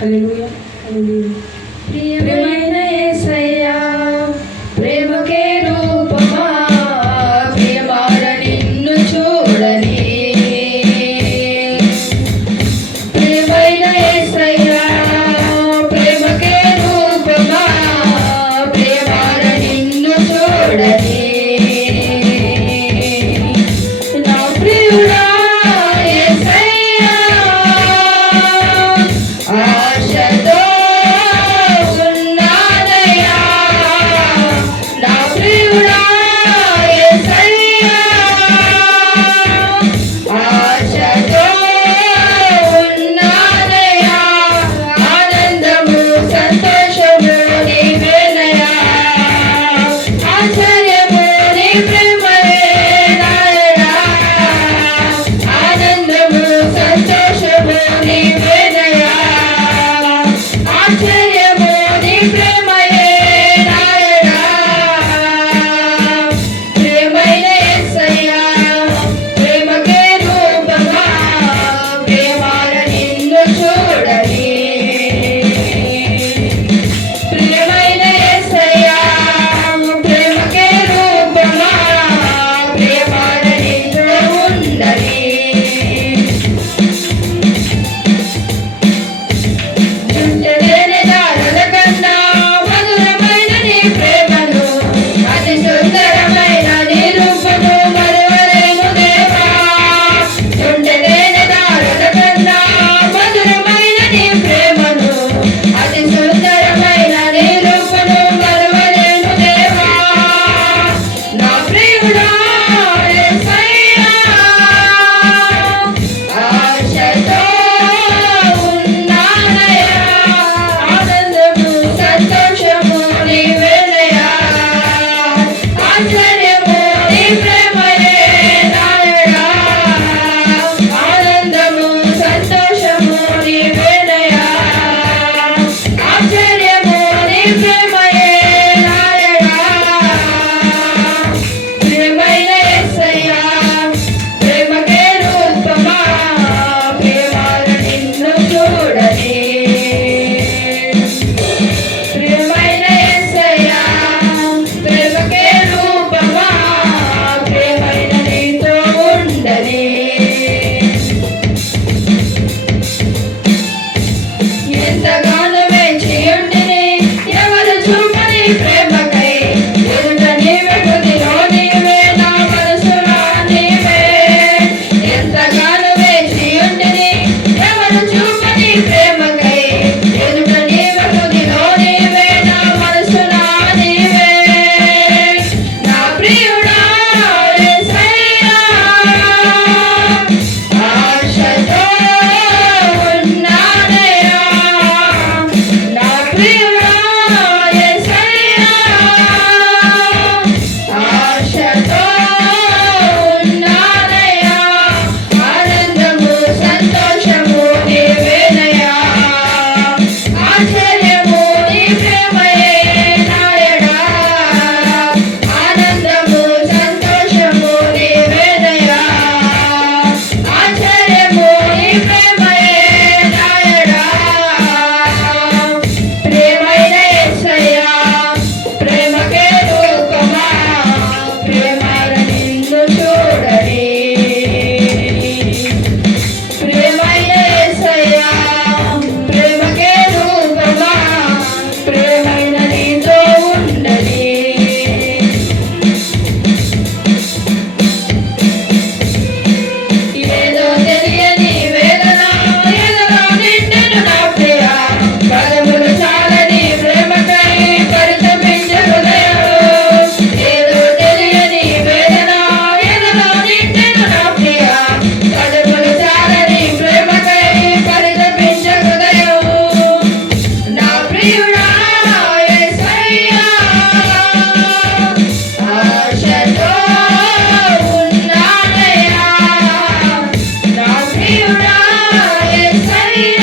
హల్లెలూయా హల్లెలూయా. ప్రియమైన యేసయ్యా ప్రేమకే రూపమా, ప్రియమార నిన్ను చూడని. ప్రియమైన యేసయ్యా ప్రేమకే రూపమా, ప్రియమార నిన్ను చూడని. నా ప్రియుడా యేసయ్యా ఆశతో ఉన్నానయ్యా, నా ప్రియుడా యేసయ్యా ఆశతో ఉన్నానయ్యా. ఆనందము సంతోషము నీవేనయ్యా, ఆశ్చర్యము నీ ప్రేమయే నాయనా. ఆనందము సంతోషము నీవేనయ్యా, ఆశ్చర్యము నీ ప్రేమయే నాయనా. ప్రియమైన యేసయ్యా ప్రేమకే రూపమా, ప్రేమాల నిన్ను చూడని. ప్రియమైన యేసయ్యా ప్రేమకే రూపమా, ప్రేమాల నిన్ను ఉండని. చుట్టలేని దారుల కన్నా మధురమైన నీ ప్రేమను, అతి సుందరమైన నీ రూపము మరువలేను దేవా. చుట్టలేని దారుల కన్నా మధురమైన నీ ప్రేమను, అతి సుందరమైన నీ రూపము మరువలేను దేవా. నా ప్రియుడా యేసయ్యా ఆశతో ఉన్నానయ్యా, ఆనందము సంతోషము నీవేనయ్యా, ఆశ్చర్యము నీ ప్రేమయే నాయనా. ఆనందము సంతోషము నీవేనయ్యా, ఆశ్చర్యము నీ ప్రేమయే నాయనా. ప్రియమైన యేసయ్యా ప్రేమకే రూపమా, ప్రేమాల నిన్ను చూడని. ప్రియమైన యేసయ్యా ప్రేమకే రూపమా, ప్రేమైన నీతో ఉండని. ఎంతగానో వేచి ఉండిని ఎవరు చూపని ప్రేమకై, ఎదుట నీవే కొద్దిలో నీవే నా మనసులో నీవే. ఎంతగానో వేచి ఉండిని ఎవరు చూపని ప్రేమకై, ఎదుట నీవే కొద్దిలో నీవే నా మనసులో నీవే. నా ప్రియుడా యేసయ్యా ఆశతో ఉన్నానయ్యా, నా ప్రియుడా యేసయ్యా ఆశతో ఉన్నానయ్యా. ఆనందము సంతోషము నీవేనయ్యా, ఆశ్చర్యము నీ ప్రేమయే నాయనా. ఆనందము సంతోషము నీవేనయ్యా, ఆశ్చర్యము నీ ప్రేమయే నాయనా. ప్రియమైన యేసయ్యా ప్రేమకే రూపమా, ప్రేమాల నిన్ను చూడని. ప్రియమైన యేసయ్యా ప్రేమకే రూపమా, ప్రేమైన నీతో ఉండని. ఏదో తెలియని వేదన ఎదలో నిండెను నా ప్రియా, పదములు చాలని ప్రేమకై పరితపించే హృదయం. ఏదో తెలియని వేదన ఎదలో నిండెను నా ప్రియా, పదములు చాలని ప్రేమకై పరితపించే హృదయం. నా ప్రియుడా యేసయ్యా ఆశతో ఉన్నానయ్యా, నా ప్రియుడా యేసయ్యా